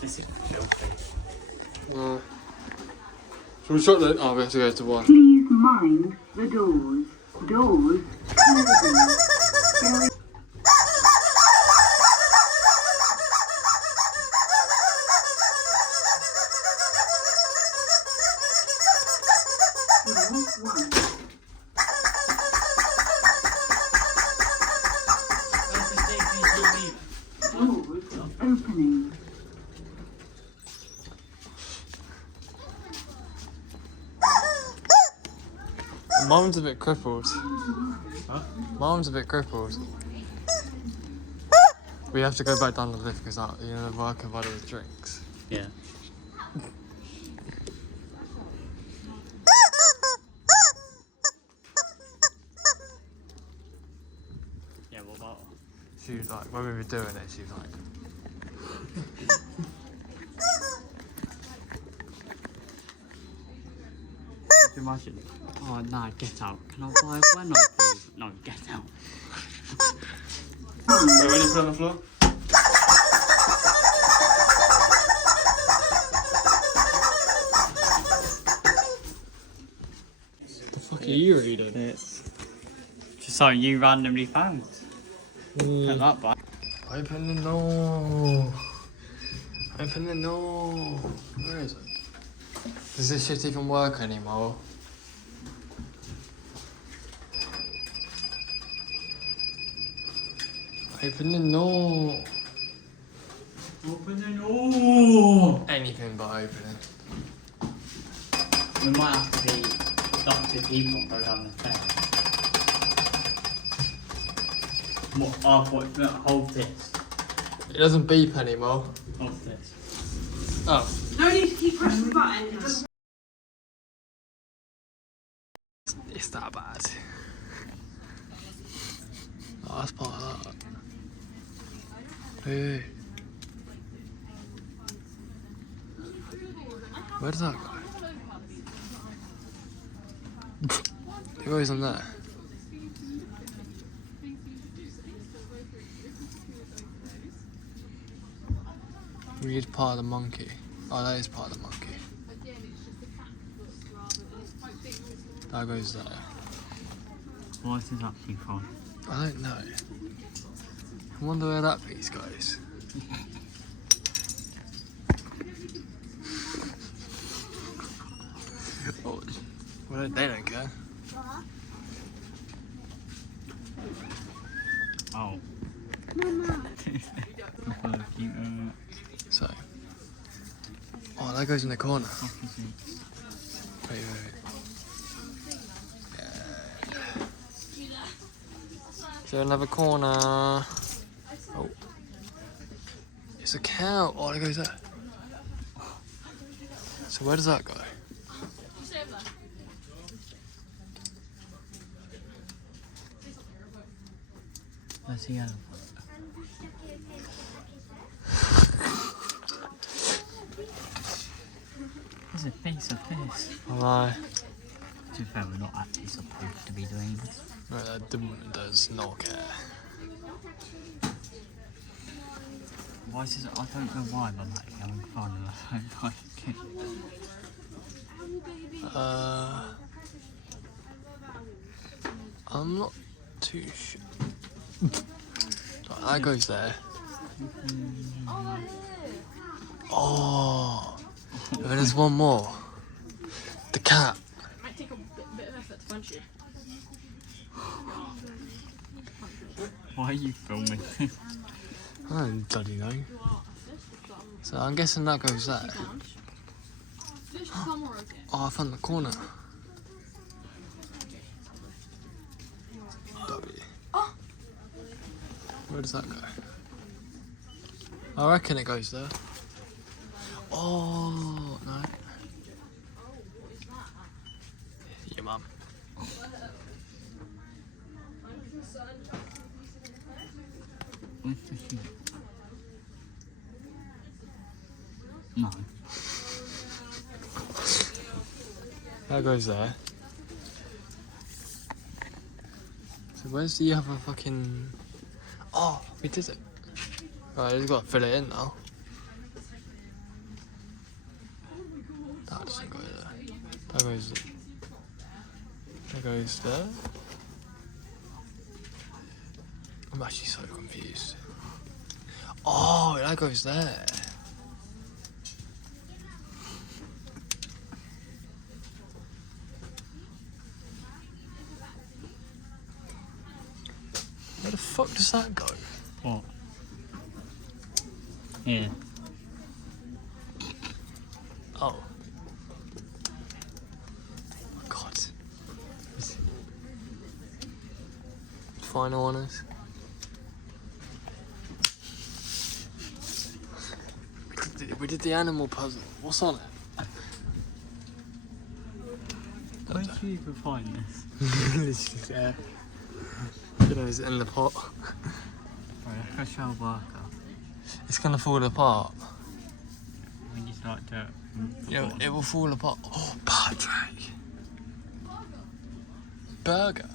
This is filthy. Shall we shut it? Oh, we have to go to one. Please mind the doors. Doors closing. Doors opening. Mum's a bit crippled. Huh? Mum's a bit crippled. We have to go back down the lift because you know the worker provided with drinks. Yeah. Yeah, what about? She was like, when we were doing it, she was like, Could you imagine? Oh, nah, get out. Can I buy a bueno, please? No, get out. wait, when you put it on the floor? What the fuck are you reading? It's just something you randomly found. Put that back. Open the door. Open the door. Where is it? Does this shit even work anymore? Open the door. Open the door. Anything but opening. We might have to be Dr. People and go down the stairs. What? Oh, what? Hold this. It doesn't beep anymore. Hold this. Oh. No need to keep pressing the button. It doesn't. It's that bad. Oh, that's part of that. Hey. Where does that go? It goes on there. Read part of the monkey. Oh, that is part of the monkey. That goes there. What is this actually from? I don't know. I wonder where that piece goes. Oh, well, they don't care. Oh. So. Oh, that goes in the corner. Wait, wait, wait. Is there another corner? Oh. It's a cow. Oh, that goes there. So where does that go? Let's see how. There's a piece of this. No. To be fair, we're not actually supposed to be doing this. No, that does not care. Why is this? I don't know why, but I'm like having fun and I don't like it. I'm not too sure. That goes there. Oh, and then there's one more. The cat. It might take a bit of effort to punch you. Why are you filming? I don't bloody know. So I'm guessing that goes there. Oh, I found the corner. W. Where does that go? I reckon it goes there. Oh, no. Your mum. No. That goes there. So where's the other fucking... Oh, we did it. Right, we've got to fill it in now. That goes there. I'm actually so confused. Oh, that goes there. Where the fuck does that go? What? Yeah. Oh. My God. Final honours. We did the animal puzzle. What's on it? Where did you even find this? It's just there. You know, it's in the pot. Right, let's show worker. It's gonna fall apart. When you start to Yeah, it will fall apart. Oh, Patrick! Burger.